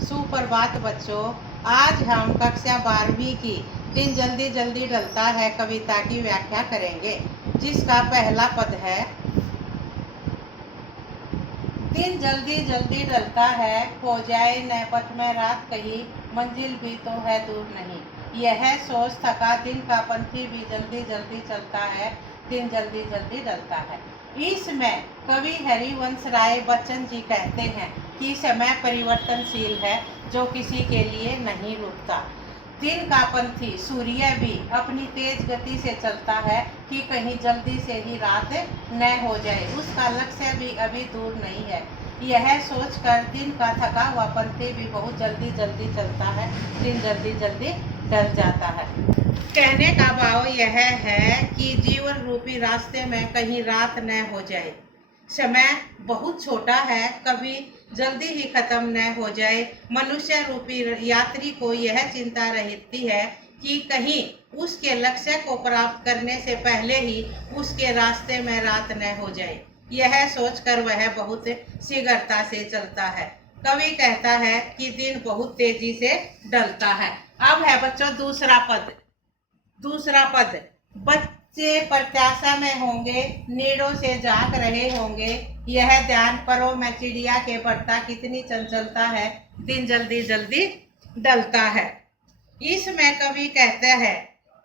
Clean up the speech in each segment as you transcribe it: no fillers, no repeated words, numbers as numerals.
सुप्रभात बच्चों। आज हम कक्षा 12वीं की दिन जल्दी जल्दी ढलता है कविता की व्याख्या करेंगे, जिसका पहला पद है। दिन जल्दी जल्दी ढलता है, हो जाए न पथ में रात कहीं, मंजिल भी तो है दूर नहीं। यह सोच थका दिन का पंथी भी जल्दी जल्दी चलता है, दिन जल्दी जल्दी ढलता है। इसमें कवि हरिवंश राय बच्चन जी कहते हैं कि समय परिवर्तनशील है, जो किसी के लिए नहीं रुकता। दिन का पंथी सूर्य भी अपनी तेज गति से चलता है कि कहीं जल्दी से ही रात न हो जाए, उसका लक्ष्य भी अभी दूर नहीं है। यह सोचकर दिन का थका हुआ पंथी भी बहुत जल्दी जल्दी चलता है, दिन जल्दी जल्दी ढल जाता है। कहने का भाव यह है कि जीवन रूपी रास्ते में कहीं रात न हो जाए। समय बहुत छोटा है, कभी जल्दी ही खत्म न हो जाए। मनुष्य रूपी यात्री को यह चिंता रहती है कि कहीं उसके लक्ष्य को प्राप्त करने से पहले ही उसके रास्ते में रात न हो जाए। यह सोचकर वह बहुत शीघ्रता से चलता है। कवि कहता है कि दिन बहुत तेजी से ढलता है। अब है बच्चों दूसरा पद। बच्चे प्रत्याशा में होंगे, नीड़ों से जाग रहे होंगे। यह ध्यान परों में चिड़िया के बढ़ता कितनी चंचलता है, दिन जल्दी जल्दी ढलता है। इसमें कवि कहते हैं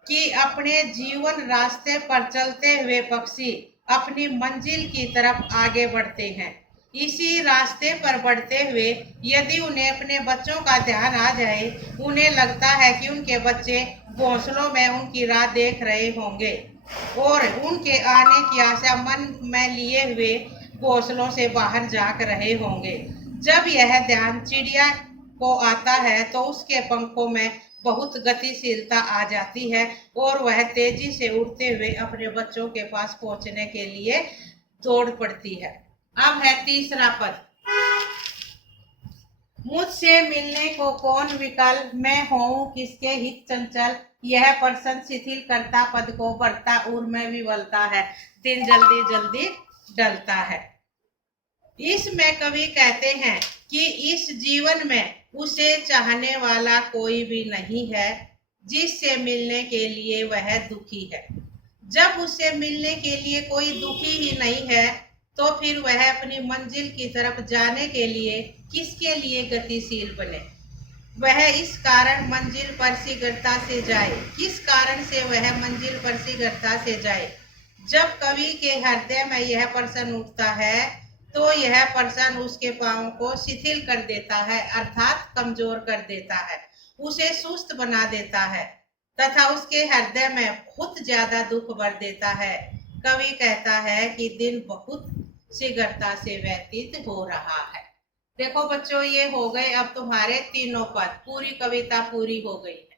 कि अपने जीवन रास्ते पर चलते हुए पक्षी अपनी मंजिल की तरफ आगे बढ़ते हैं। इसी रास्ते पर बढ़ते हुए यदि उन्हें अपने बच्चों का ध्यान आ जाए, उन्हें लगता है कि उनके बच्चे घोंसलों में उनकी राह देख रहे होंगे और उनके आने की आशा मन में लिए हुए घोंसलों से बाहर झांक रहे होंगे। जब यह ध्यान चिड़िया को आता है तो उसके पंखों में बहुत गतिशीलता आ जाती है और वह तेजी से उड़ते हुए अपने बच्चों के पास पहुंचने के लिए दौड़ पड़ती है। अब है तीसरा पद। मुझसे मिलने को कौन विकल, मैं हूँ किसके हित चंचल। यह प्रश्न शिथिल करता पद को बढ़ता उर में विवलता है, दिन जल्दी जल्दी ढलता है। इसमें कवि कहते हैं कि इस जीवन में उसे चाहने वाला कोई भी नहीं है, जिससे मिलने के लिए वह दुखी है। जब उससे मिलने के लिए कोई दुखी ही नहीं है, तो फिर वह अपनी मंजिल की तरफ जाने के लिए किसके लिए गतिशील बने। वह इस कारण मंजिल पर शीघ्रता से जाए। किस कारण से वह मंजिल पर शीघ्रता से जाए? जब कवि के हृदय में यह प्रश्न उठता है, तो यह प्रश्न उसके पांवों को शिथिल कर देता है, अर्थात कमजोर कर देता है, उसे सुस्त बना देता है तथा उसके हृदय में बहुत ज्यादा दुख भर देता है। कवि कहता है कि दिन बहुत शीघ्रता से व्यतीत हो रहा है। देखो बच्चों, ये हो गए अब तुम्हारे तीनों पद, पूरी कविता पूरी हो गई है।